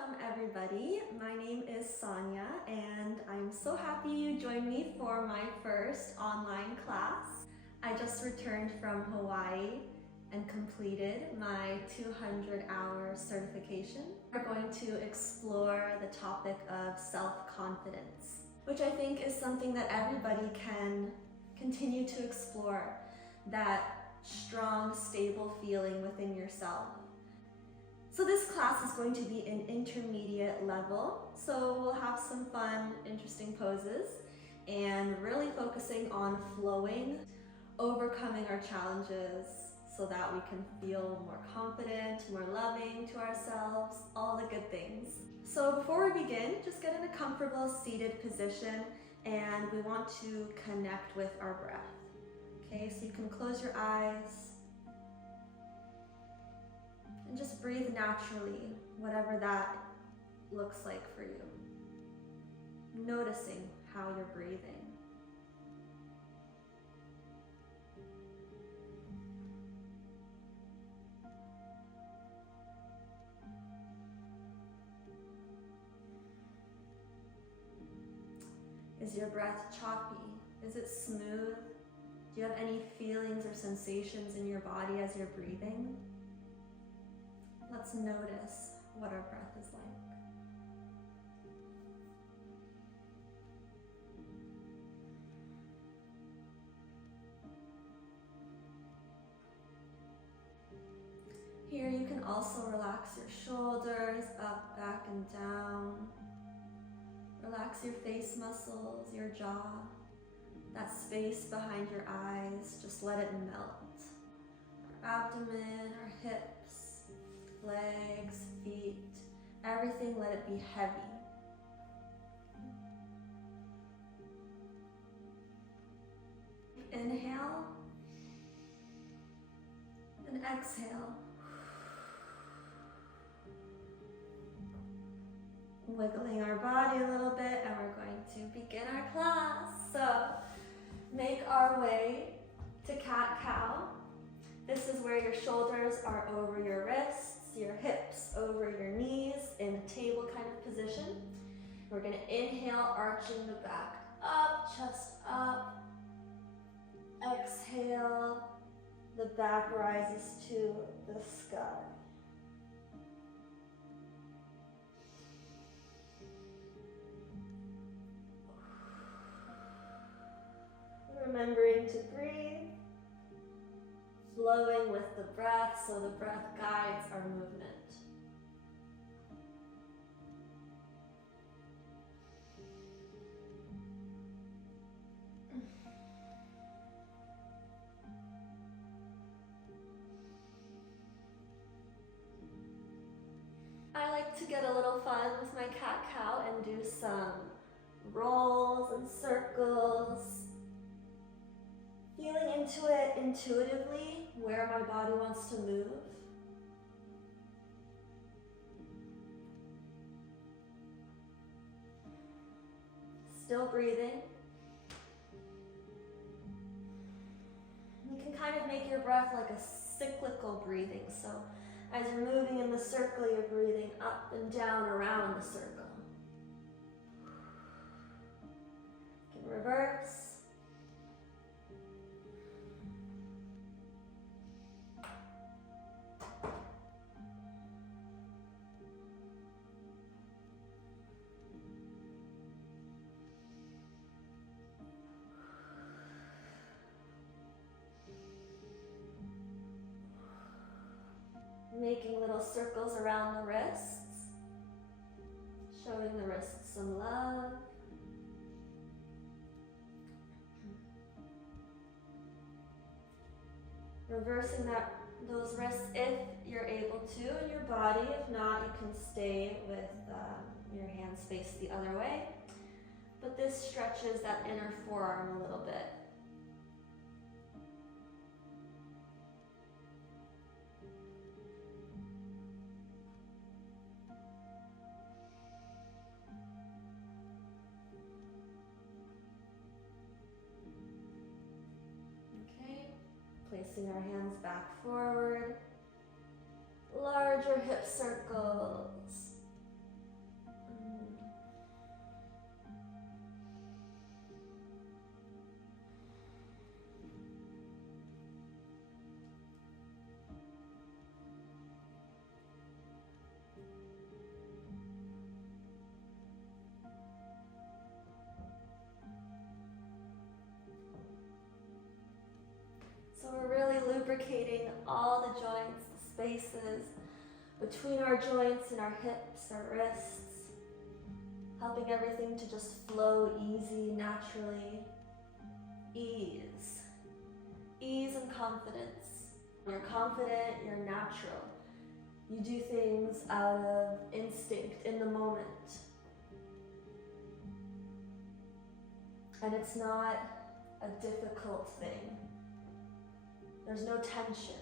Welcome everybody. My name is Sonia and I'm so happy you joined me for my first online class. I just returned from Hawaii and completed my 200-hour certification. We're going to explore the topic of self-confidence, which I think is something that everybody can continue to explore, that strong, stable feeling within yourself. So this class is going to be an intermediate level, so we'll have some fun, interesting poses, and really focusing on flowing, overcoming our challenges so that we can feel more confident, more loving to ourselves, all the good things. So before we begin, just get in a comfortable seated position, and we want to connect with our breath. Okay, so you can close your eyes, and just breathe naturally, whatever that looks like for you. Noticing how you're breathing. Is your breath choppy? Is it smooth? Do you have any feelings or sensations in your body as you're breathing? Let's notice what our breath is like. Here you can also relax your shoulders up, back, and down. Relax your face muscles, your jaw, that space behind your eyes, just let it melt. Our abdomen, our hips, legs, feet, everything, let it be heavy. Inhale and exhale. Wiggling our body a little bit, and we're going to begin our class. So make our way to cat-cow. This is where your shoulders are over your wrists, your hips over your knees in a table kind of position. We're going to inhale, arching the back up, chest up. Exhale, the back rises to the sky. Remembering to breathe, flowing with the breath, so the breath guides our movement. I like to get a little fun with my cat-cow and do some rolls and circles. Feeling into it intuitively, where my body wants to move. Still breathing. You can kind of make your breath like a cyclical breathing. So as you're moving in the circle, you're breathing up and down around the circle. You can reverse. Making little circles around the wrists, showing the wrists some love. Reversing those wrists if you're able to in your body. If not, you can stay with your hands faced the other way. But this stretches that inner forearm a little bit. Placing our hands back forward, larger hip circles, spaces between our joints and our hips, our wrists, helping everything to just flow easy, naturally. Ease. Ease and confidence. You're confident, you're natural. You do things out of instinct in the moment. And it's not a difficult thing. There's no tension.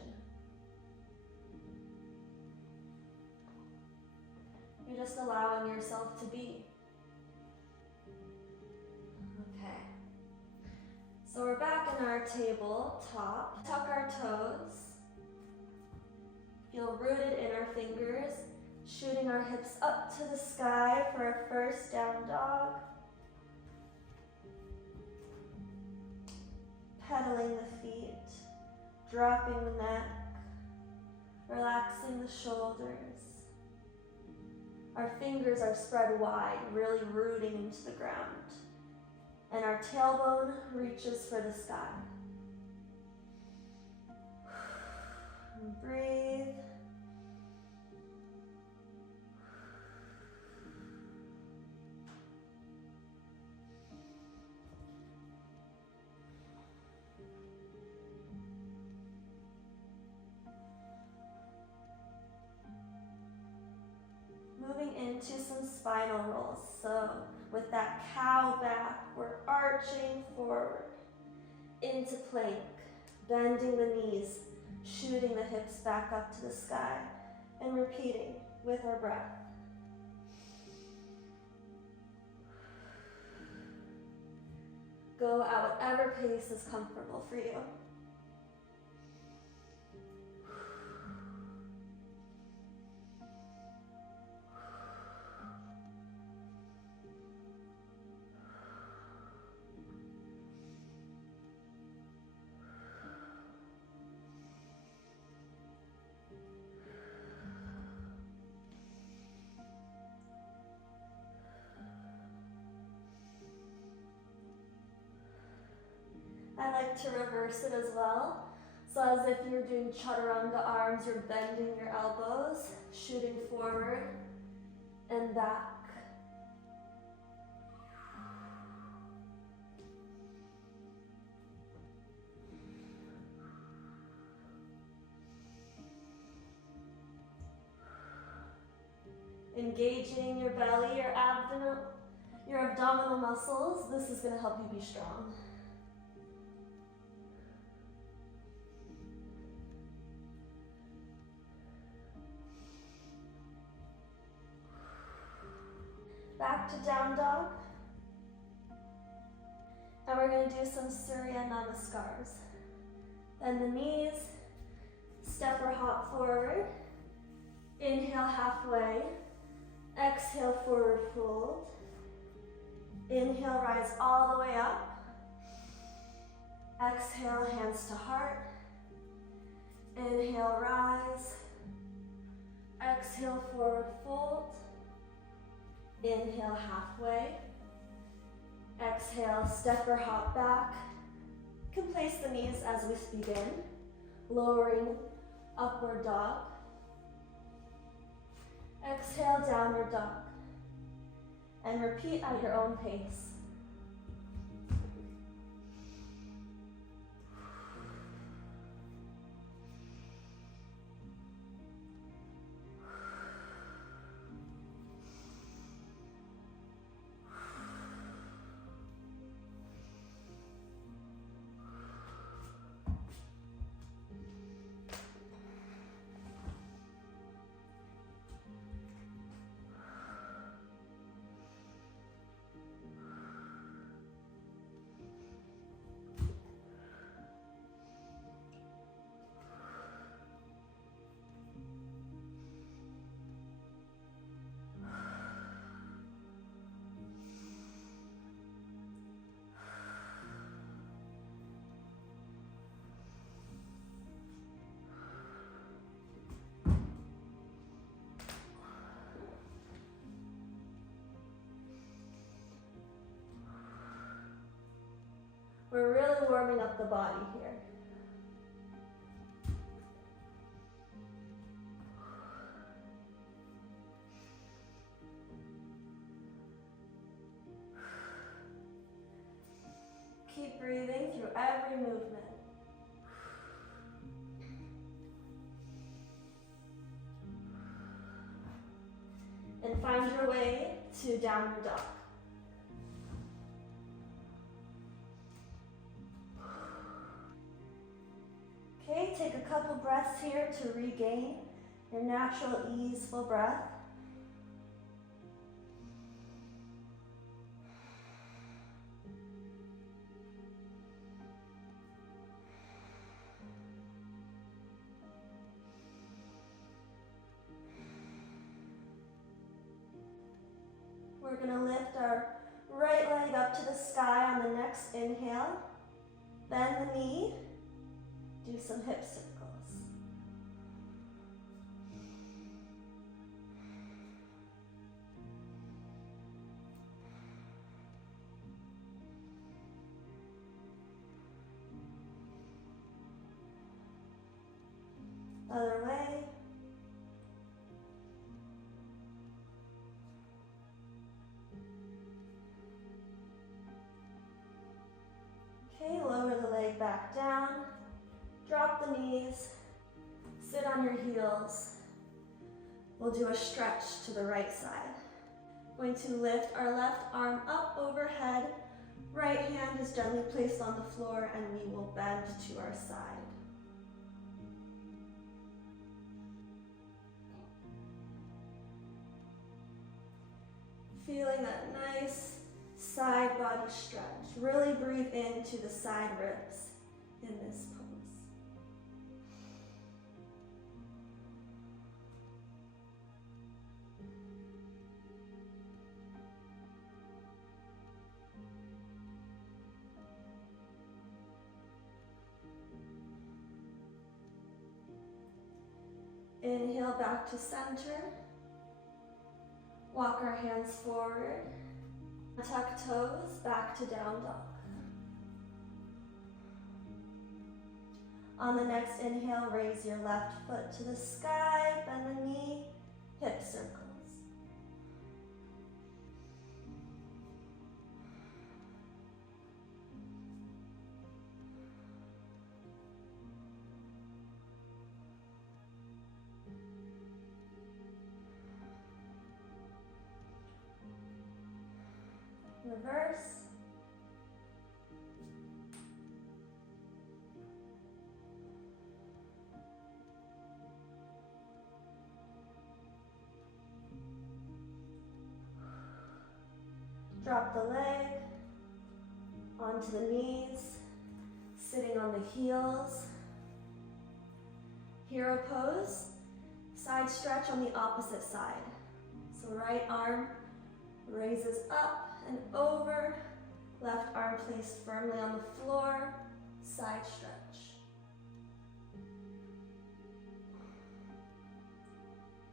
You're just allowing yourself to be. Okay. So we're back in our tabletop. Tuck our toes. Feel rooted in our fingers, shooting our hips up to the sky for our first down dog. Pedaling the feet, dropping the neck, relaxing the shoulders. Our fingers are spread wide, really rooting into the ground. And our tailbone reaches for the sky. And breathe. Moving into some spinal rolls. So with that cow back, we're arching forward into plank, bending the knees, shooting the hips back up to the sky, and repeating with our breath. Go at whatever pace is comfortable for you. I like to reverse it as well. So as if you're doing chaturanga arms, you're bending your elbows, shooting forward and back. Engaging your belly, your abdominal muscles. This is going to help you be strong. Back to down dog. And we're going to do some Surya Namaskars. Bend the knees, step or hop forward. Inhale halfway. Exhale, forward fold. Inhale, rise all the way up. Exhale, hands to heart. Inhale, rise. Exhale, forward fold. Inhale, halfway. Exhale, step or hop back. You can place the knees as we begin, lowering upward dog. Exhale, downward dog. And repeat at your own pace. We're really warming up the body here. Keep breathing through every movement. And find your way to downward dog. Okay, take a couple breaths here to regain your natural, easeful breath. We're going to lift our right leg up to the sky on the next inhale. Bend the knee. Do some hip circles. Other way. Okay, lower the leg back down. Drop the knees. Sit on your heels. We'll do a stretch to the right side. Going to lift our left arm up overhead. Right hand is gently placed on the floor and we will bend to our side. Feeling that nice side body stretch. Really breathe into the side ribs in this pose. Inhale back to center. Walk our hands forward. Tuck toes back to down dog. On the next inhale, raise your left foot to the sky, bend the knee, hip circles. Reverse. Drop the leg onto the knees, sitting on the heels. Hero pose, side stretch on the opposite side. So right arm raises up and over, left arm placed firmly on the floor, side stretch.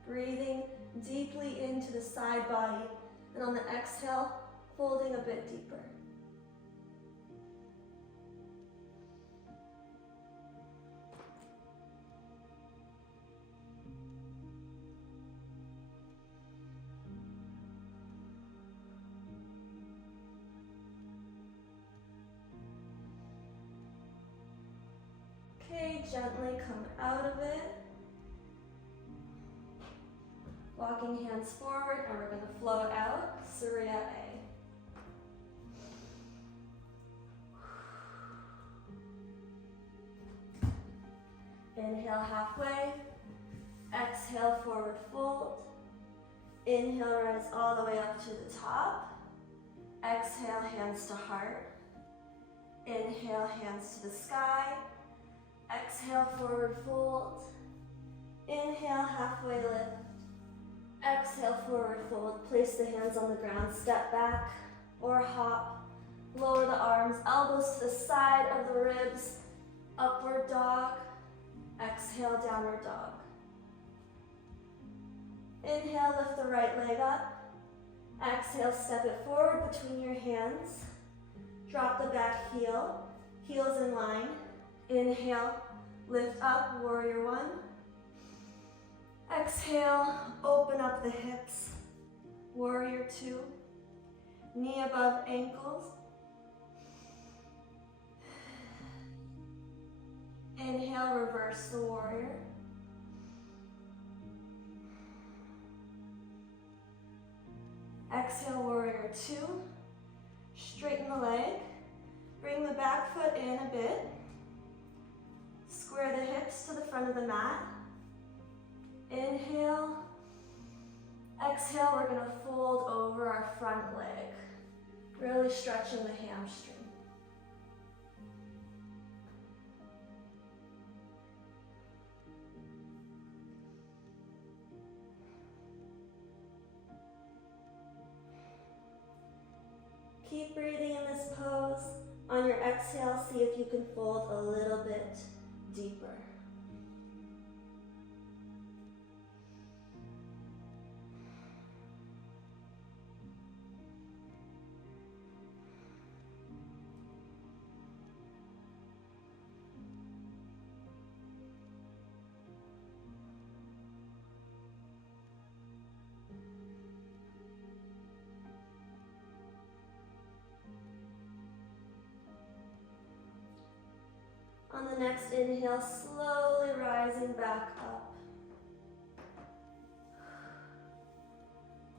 Breathing deeply into the side body, and on the exhale, folding a bit deeper. Okay, gently come out of it. Walking hands forward, and we're going to float out, Surya A. Inhale halfway, exhale forward fold. Inhale, rise all the way up to the top. Exhale, hands to heart. Inhale, hands to the sky. Exhale, forward fold. Inhale, halfway lift. Exhale, forward fold. Place the hands on the ground, step back or hop. Lower the arms, elbows to the side of the ribs. Upward dog. Exhale, downward dog. Inhale, lift the right leg up. Exhale, step it forward between your hands. Drop the back heel, heels in line. Inhale, lift up, warrior one. Exhale, open up the hips, warrior two. Knee above ankles. Inhale, reverse the warrior. Exhale, warrior two. Straighten the leg. Bring the back foot in a bit. Square the hips to the front of the mat. Inhale. Exhale, we're going to fold over our front leg. Really stretching the hamstring. Keep breathing in this pose. On your exhale, see if you can fold a little bit deeper. On the next inhale, slowly rising back up.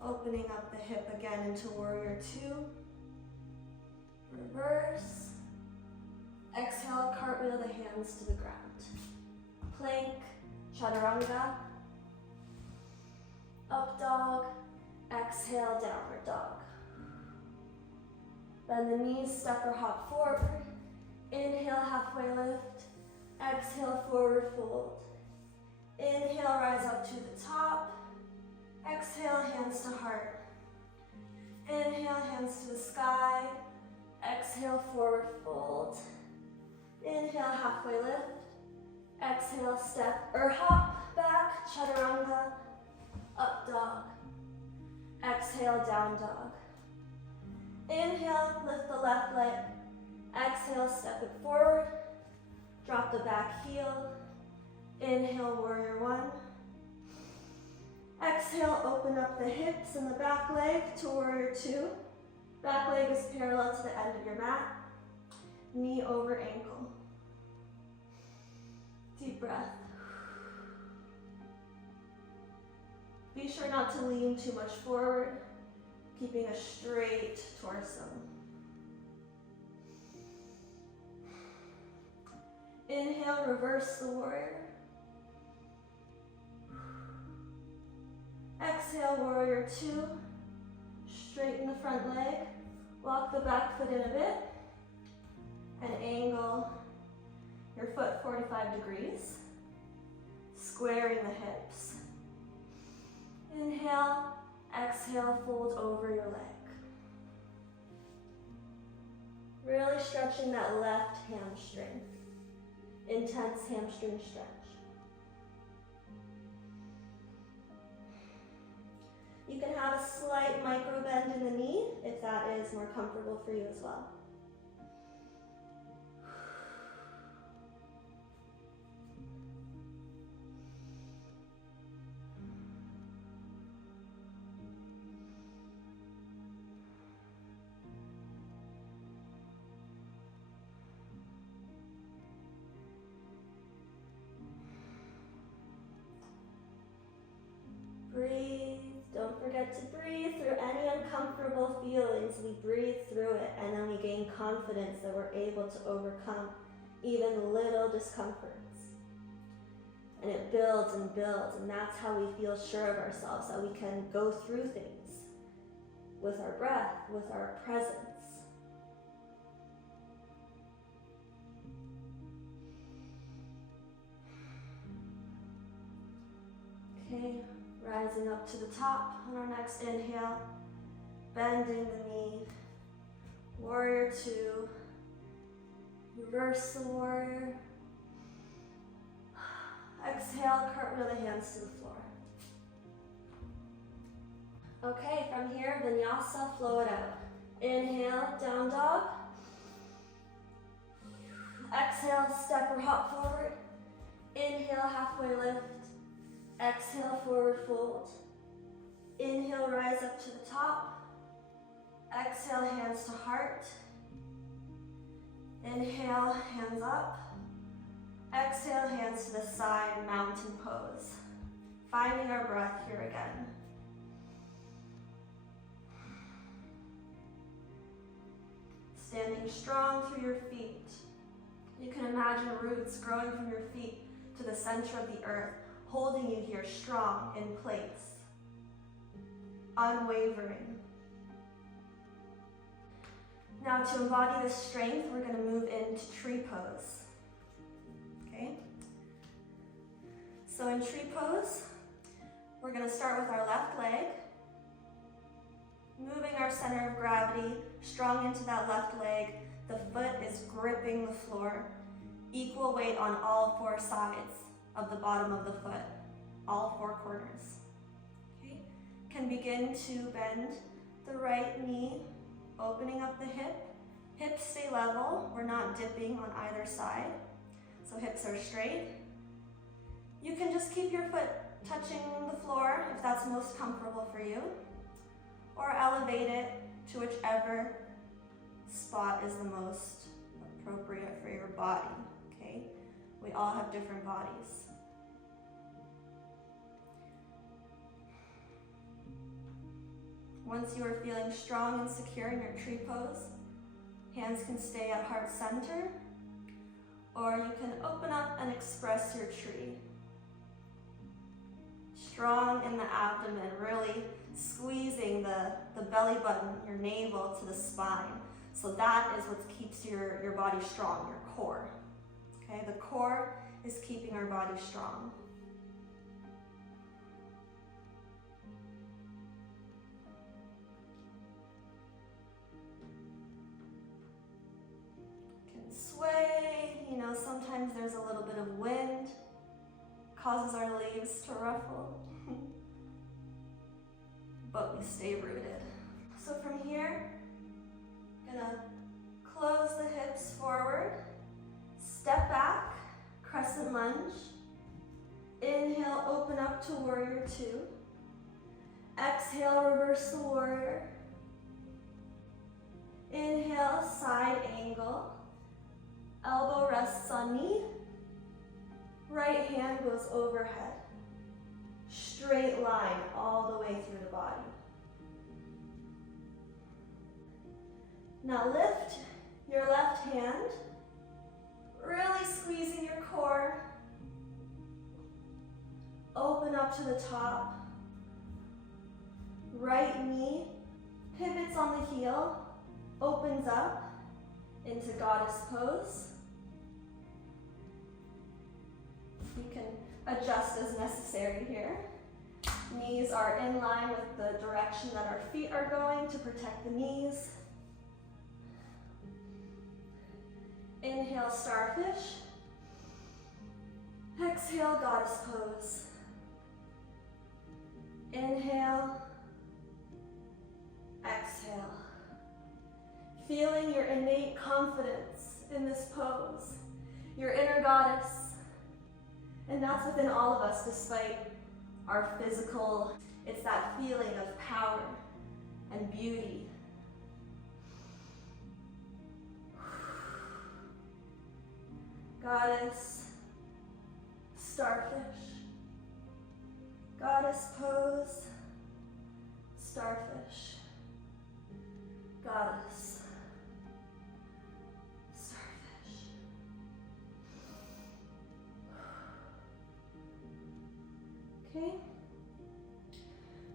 Opening up the hip again into warrior two. Reverse. Exhale, cartwheel the hands to the ground. Plank, chaturanga. Up dog. Exhale, downward dog. Bend the knees, step or hop forward. Inhale, halfway lift. Exhale, forward fold. Inhale, rise up to the top. Exhale, hands to heart. Inhale, hands to the sky. Exhale, forward fold. Inhale, halfway lift. Exhale, step or hop back, chaturanga. Up dog. Exhale, down dog. Inhale, lift the left leg. Exhale, step it forward. Drop the back heel. Inhale, warrior one. Exhale, open up the hips and the back leg to warrior two. Back leg is parallel to the end of your mat. Knee over ankle. Deep breath. Be sure not to lean too much forward, keeping a straight torso. Inhale, reverse the warrior. Exhale, warrior two. Straighten the front leg. Walk the back foot in a bit. And angle your foot 45 degrees. Squaring the hips. Inhale, exhale, fold over your leg. Really stretching that left hamstring. Intense hamstring stretch. You can have a slight micro bend in the knee if that is more comfortable for you as well. Breathe. Don't forget to breathe through any uncomfortable feelings. We breathe through it and then we gain confidence that we're able to overcome even little discomforts. And it builds and builds, and that's how we feel sure of ourselves, that we can go through things with our breath, with our presence. Okay. Rising up to the top on our next inhale, bending the knee, warrior two, reverse the warrior, exhale, cartwheel the hands to the floor. Okay, from here, Vinyasa, flow it out. Inhale, down dog. Exhale, step or hop forward. Inhale, halfway lift. Exhale, forward fold. Inhale, rise up to the top. Exhale, hands to heart. Inhale, hands up. Exhale, hands to the side, mountain pose. Finding our breath here again. Standing strong through your feet. You can imagine roots growing from your feet to the center of the earth, holding you here strong in place, unwavering. Now to embody this strength, we're going to move into tree pose. Okay? So in tree pose, we're going to start with our left leg, moving our center of gravity strong into that left leg. The foot is gripping the floor, equal weight on all four sides of the bottom of the foot, all four corners. Okay? Can begin to bend the right knee, opening up the hip. Hips stay level, we're not dipping on either side, so hips are straight. You can just keep your foot touching the floor if that's most comfortable for you, or elevate it to whichever spot is the most appropriate for your body, okay? We all have different bodies. Once you are feeling strong and secure in your tree pose, hands can stay at heart center, or you can open up and express your tree. Strong in the abdomen, really squeezing the belly button, your navel to the spine. So that is what keeps your body strong, your core. Okay, the core is keeping our body strong. Can sway, sometimes there's a little bit of wind, causes our leaves to ruffle. But we stay rooted. So from here, gonna close the hips forward, step back, crescent lunge. Inhale, open up to warrior two. Exhale, reverse the warrior. Inhale, side angle. Elbow rests on knee. Right hand goes overhead. Straight line all the way through the body. Now lift your left hand, really squeezing your core. Open up to the top. Right knee pivots on the heel, opens up into goddess pose. You can adjust as necessary here. Knees are in line with the direction that our feet are going to protect the knees. Inhale, starfish. Exhale, goddess pose. Inhale, exhale. Feeling your innate confidence in this pose, your inner goddess. And that's within all of us, despite our physical. It's that feeling of power and beauty. Goddess, starfish. Goddess pose, starfish. Goddess, starfish. Okay.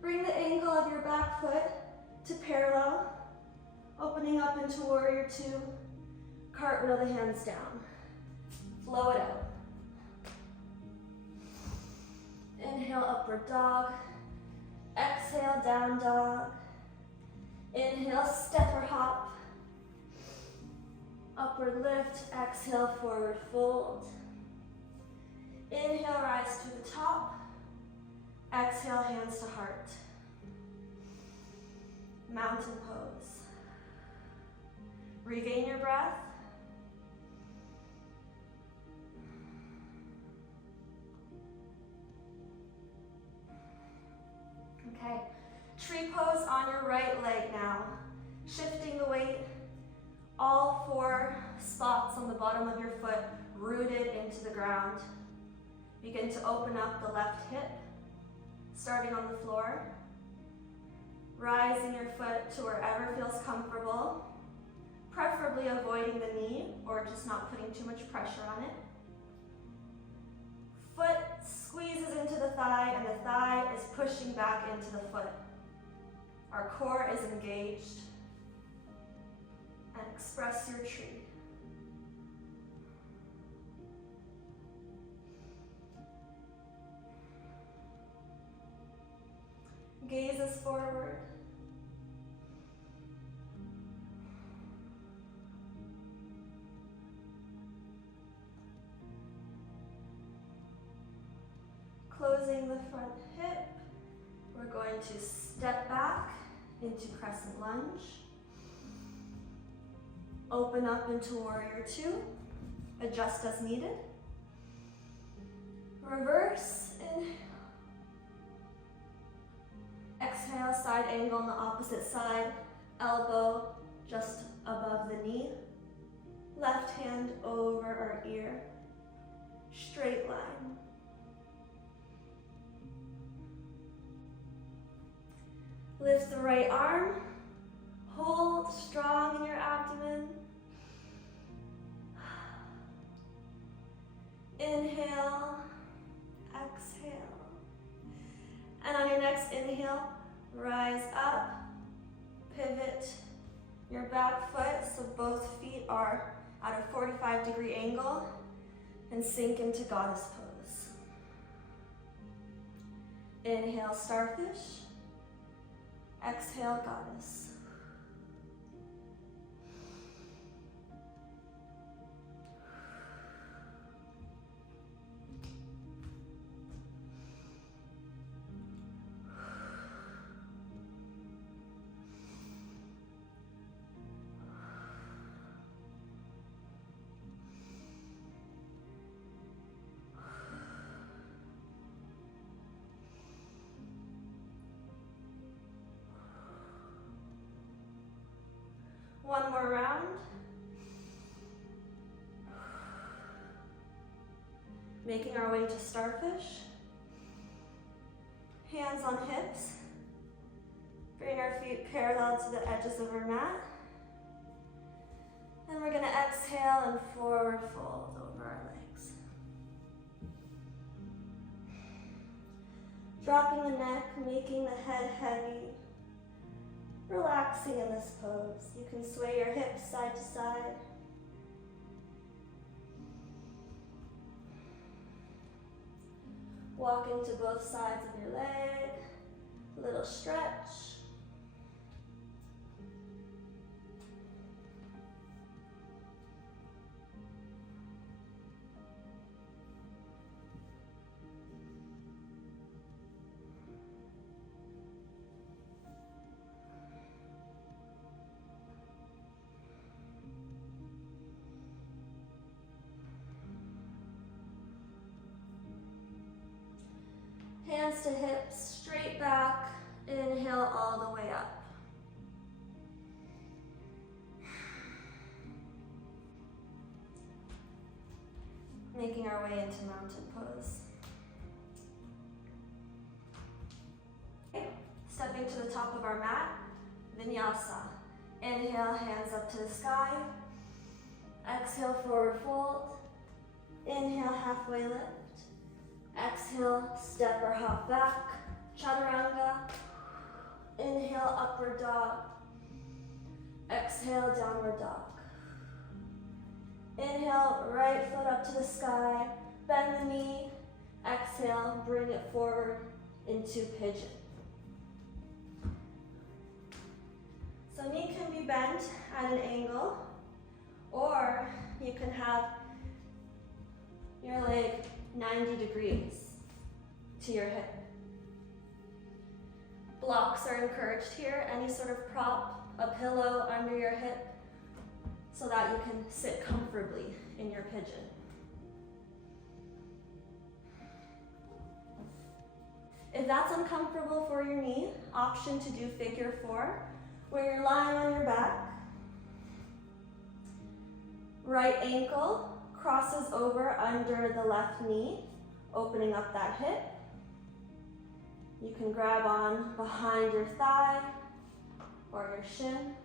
Bring the angle of your back foot to parallel, opening up into warrior two. Cartwheel the hands down. Flow it out. Inhale, upward dog. Exhale, down dog. Inhale, step or hop. Upward lift. Exhale, forward fold. Inhale, rise to the top. Exhale, hands to heart. Mountain pose. Regain your breath. Okay, tree pose on your right leg now. Shifting the weight, all four spots on the bottom of your foot rooted into the ground. Begin to open up the left hip, starting on the floor. Rising your foot to wherever feels comfortable, preferably avoiding the knee or just not putting too much pressure on it. Foot squeezes into the thigh and the thigh is pushing back into the foot. Our core is engaged. And express your tree. Gazes forward. Closing the front hip, we're going to step back into crescent lunge. Open up into warrior two, adjust as needed. Reverse, inhale. Exhale, side angle on the opposite side, elbow just above the knee. Left hand over our ear, straight line. Lift the right arm, hold strong in your abdomen. Inhale, exhale. And on your next inhale, rise up, pivot your back foot so both feet are at a 45-degree angle and sink into goddess pose. Inhale, starfish. Exhale, goddess. One more round. Making our way to starfish. Hands on hips. Bring our feet parallel to the edges of our mat. And we're going to exhale and forward fold over our legs. Dropping the neck, making the head heavy. Relaxing in this pose. You can sway your hips side to side. Walking to both sides of your leg. A little stretch. Hands to hips, straight back, inhale all the way up. Making our way into mountain pose. Okay. Stepping to the top of our mat, Vinyasa. Inhale, hands up to the sky. Exhale, forward fold. Inhale, halfway lift. Exhale, step or hop back, chaturanga. Inhale, upward dog. Exhale, downward dog. Inhale, right foot up to the sky, bend the knee. Exhale, bring it forward into pigeon. So knee can be bent at an angle, or you can have your leg 90 degrees to your hip. Blocks are encouraged here, any sort of prop, a pillow under your hip, so that you can sit comfortably in your pigeon. If that's uncomfortable for your knee, option to do figure four, where you're lying on your back. Right ankle crosses over under the left knee, opening up that hip. You can grab on behind your thigh or your shin.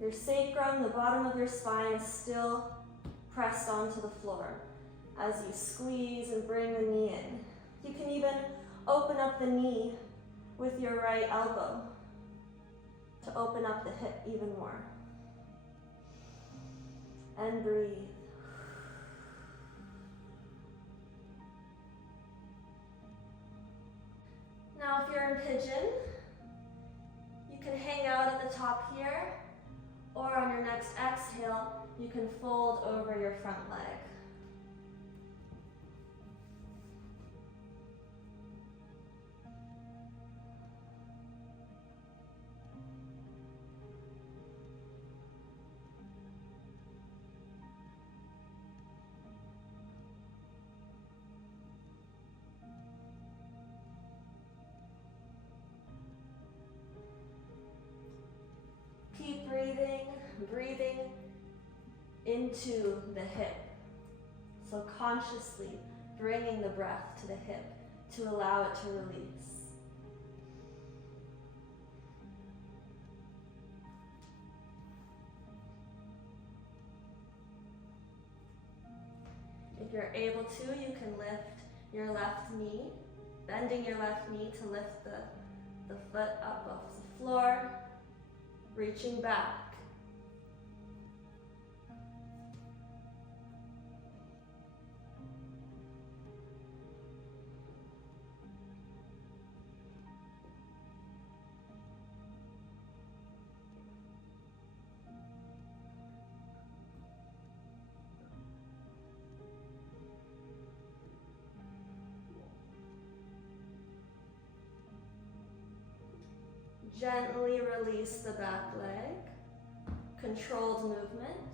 Your sacrum, the bottom of your spine, is still pressed onto the floor as you squeeze and bring the knee in. You can even open up the knee with your right elbow to open up the hip even more. And breathe. Now if you're in pigeon, you can hang out at the top here, or on your next exhale, you can fold over your front leg. Keep breathing into the hip. So consciously bringing the breath to the hip to allow it to release. If you're able to, you can lift your left knee, bending your left knee to lift the foot up off the floor, reaching back. Gently release the back leg. Controlled movement.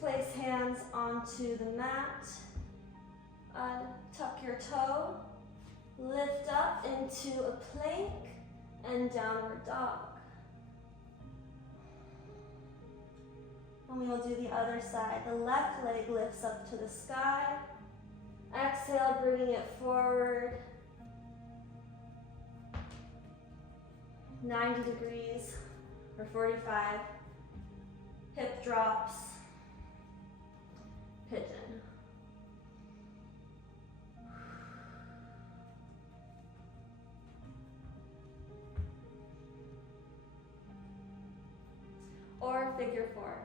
Place hands onto the mat. Tuck your toe. Lift up into a plank and downward dog. And we will do the other side. The left leg lifts up to the sky. Exhale, bringing it forward. 90 degrees or 45. Hip drops. Pigeon. Or figure four.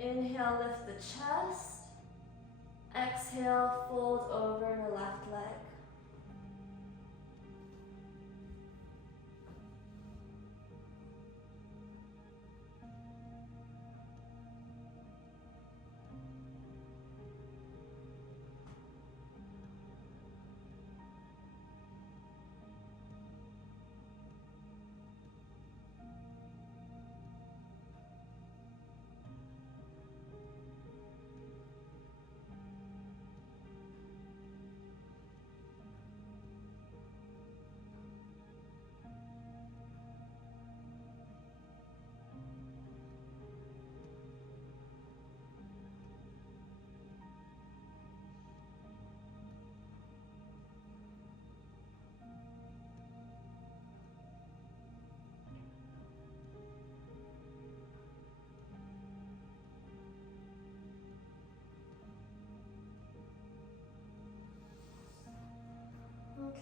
Inhale, lift the chest. Exhale, fold over the left leg.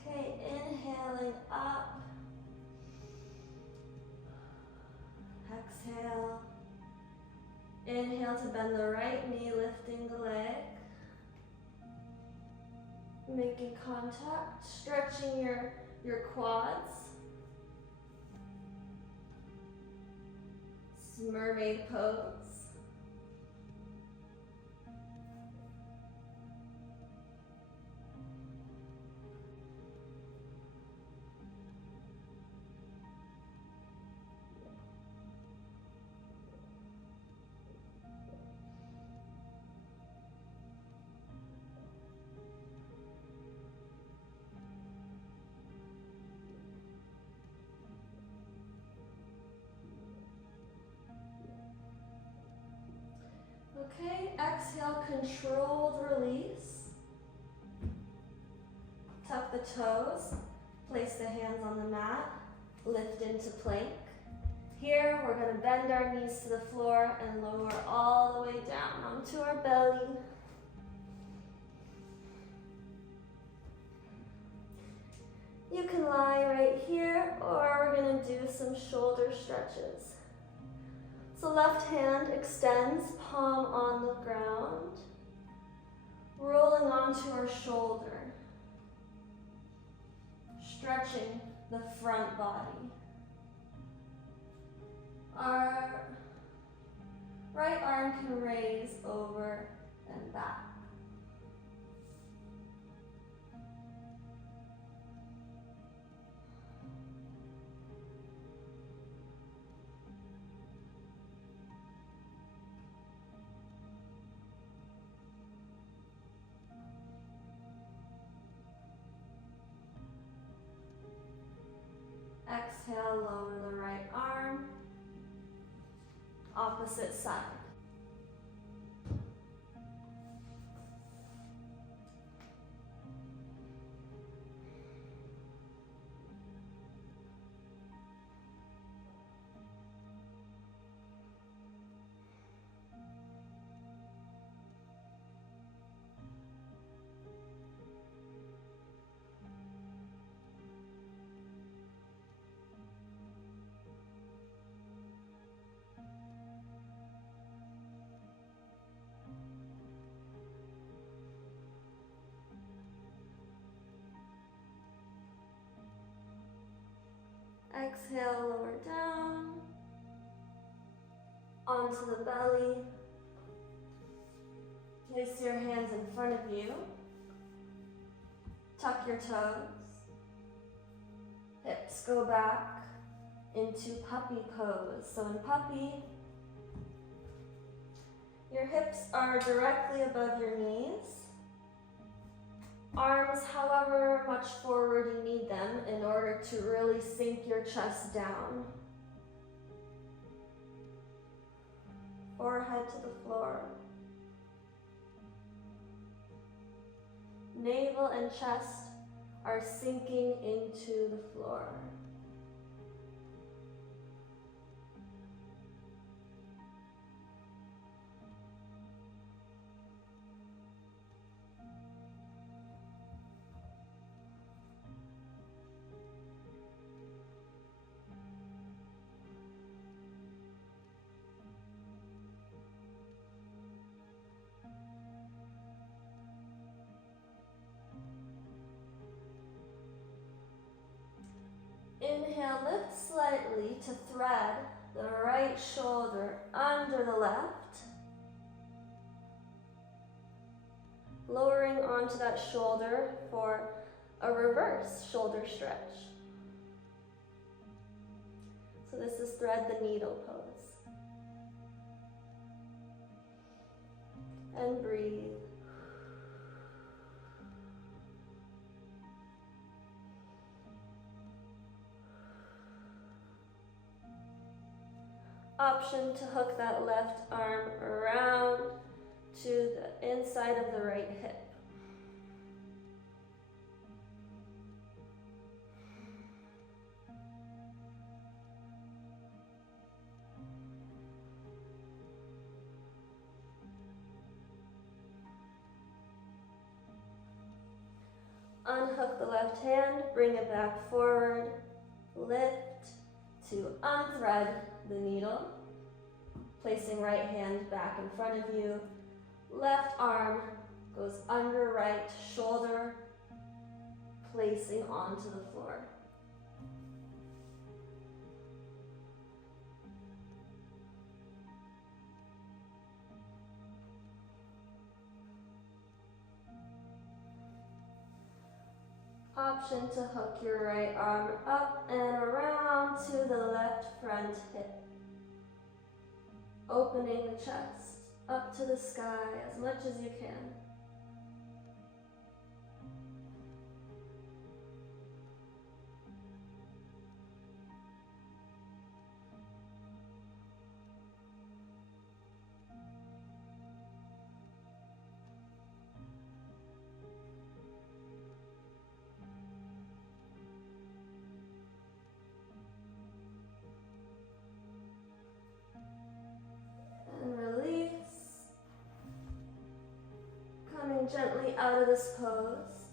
Okay, inhaling up. Exhale. Inhale to bend the right knee, lifting the leg. Making contact, stretching your quads. Mermaid pose. exhale, controlled release. Tuck the toes, place the hands on the mat, lift into plank. Here, we're going to bend our knees to the floor and lower all the way down onto our belly. You can lie right here, or we're going to do some shoulder stretches. So left hand extends, palm on the ground, rolling onto our shoulder, stretching the front body. Our right arm can raise over and back. Exhale, lower the right arm. Opposite side. Exhale, lower down, onto the belly. Place your hands in front of you. Tuck your toes. Hips go back into puppy pose. So in puppy, your hips are directly above your knees. Arms, however much forward you need them in order to really sink your chest down. Forehead to the floor. Navel and chest are sinking into the floor. Inhale, lift slightly to thread the right shoulder under the left. Lowering onto that shoulder for a reverse shoulder stretch. So this is thread the needle pose. And breathe. Option to hook that left arm around to the inside of the right hip. Unhook the left hand, bring it back forward, lift to unthread the needle, placing right hand back in front of you. Left arm goes under right shoulder, placing onto the floor. Option to hook your right arm up and around to the left front hip. Opening the chest up to the sky as much as you can. Coming gently out of this pose,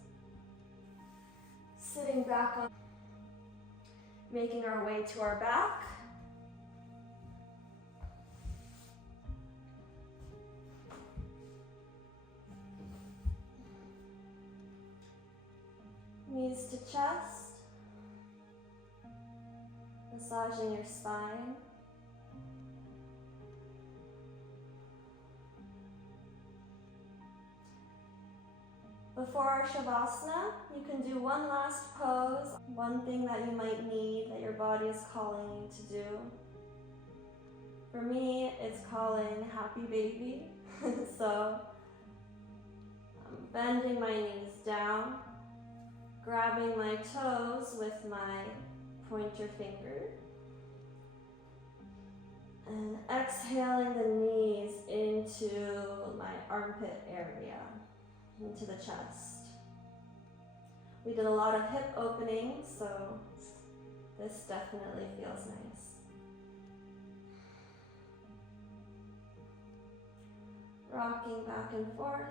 sitting back on, making our way to our back. Knees to chest, massaging your spine. Before our Shavasana, you can do one last pose, one thing that you might need that your body is calling you to do. For me, it's calling happy baby. So I'm bending my knees down, grabbing my toes with my pointer finger, and exhaling the knees into my armpit area, into the chest. We did a lot of hip opening, so this definitely feels nice. Rocking back and forth.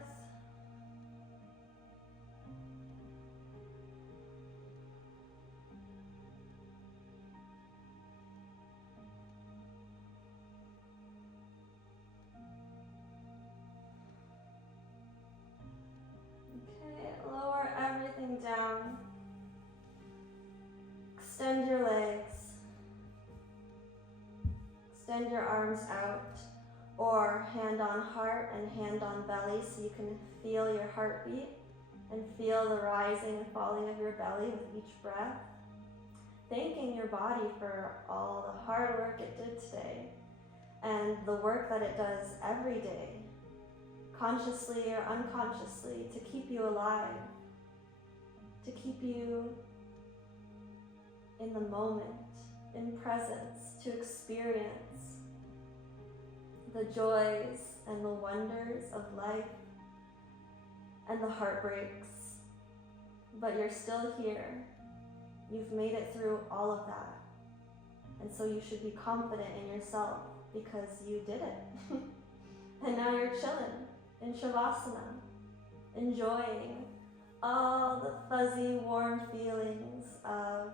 Lower everything down. Extend your legs. Extend your arms out, or hand on heart and hand on belly so you can feel your heartbeat and feel the rising and falling of your belly with each breath. Thanking your body for all the hard work it did today and the work that it does every day, consciously or unconsciously, to keep you alive, to keep you in the moment, in presence, to experience the joys and the wonders of life and the heartbreaks. But you're still here. You've made it through all of that. And so you should be confident in yourself because you did it. And now you're chilling in Shavasana, enjoying all the fuzzy, warm feelings of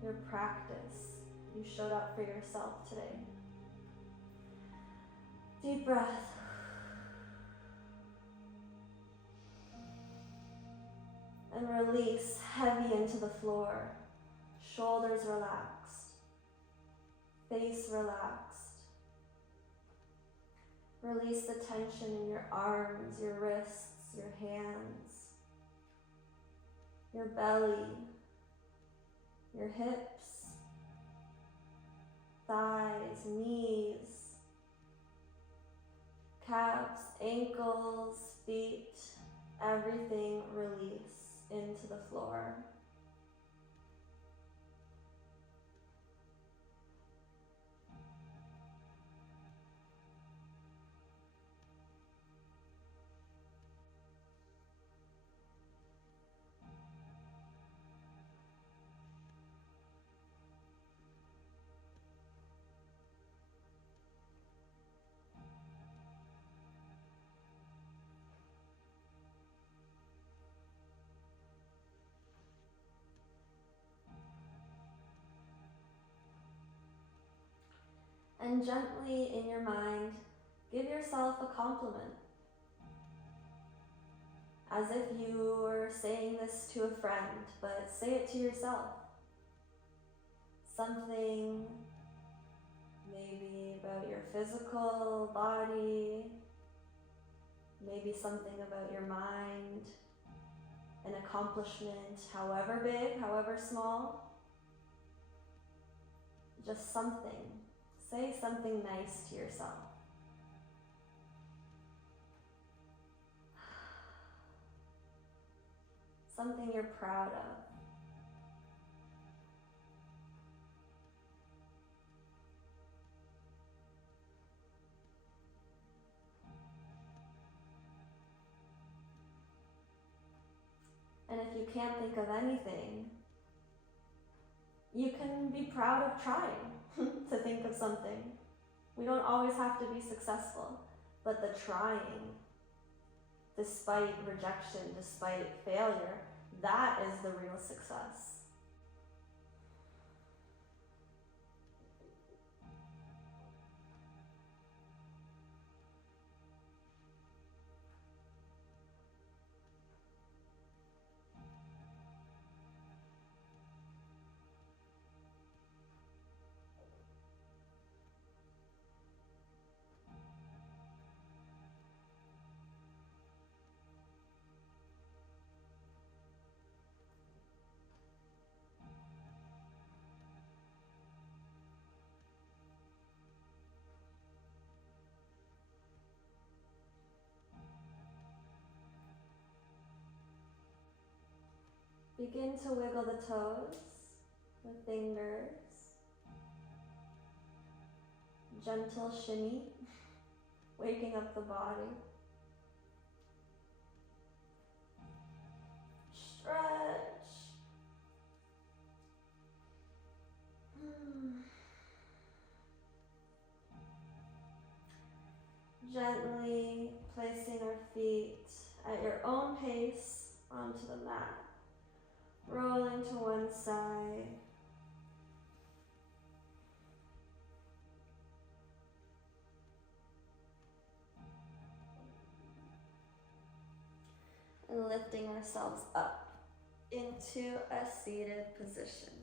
your practice. You showed up for yourself today. Deep breath. And release heavy into the floor. Shoulders relaxed. Face relaxed. Release the tension in your arms, your wrists, your hands, your belly, your hips, thighs, knees, calves, ankles, feet, everything release into the floor. And gently in your mind, give yourself a compliment. As if you were saying this to a friend, but say it to yourself. Something maybe about your physical body, maybe something about your mind, an accomplishment, however big, however small, just something. Say something nice to yourself. Something you're proud of. And if you can't think of anything, you can be proud of trying to think of something. We don't always have to be successful, but the trying despite rejection, despite failure. That is the real success. Begin to wiggle the toes, the fingers, gentle shimmy, waking up the body. Stretch. Gently placing our feet at your own pace onto the mat. Rolling to one side. And lifting ourselves up into a seated position.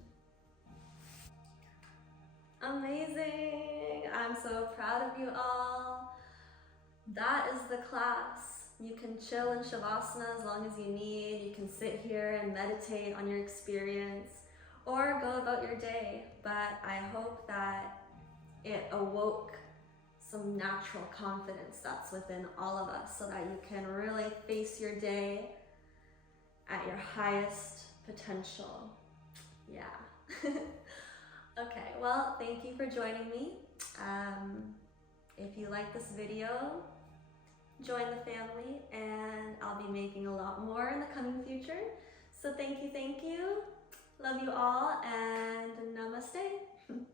Amazing! I'm so proud of you all. That is the class. You can chill in Shavasana as long as you need. You can sit here and meditate on your experience or go about your day. But I hope that it awoke some natural confidence that's within all of us so that you can really face your day at your highest potential. Yeah. Okay, well, thank you for joining me. If you like this video, join the family, and I'll be making a lot more in the coming future. So thank you. Love you all, and namaste.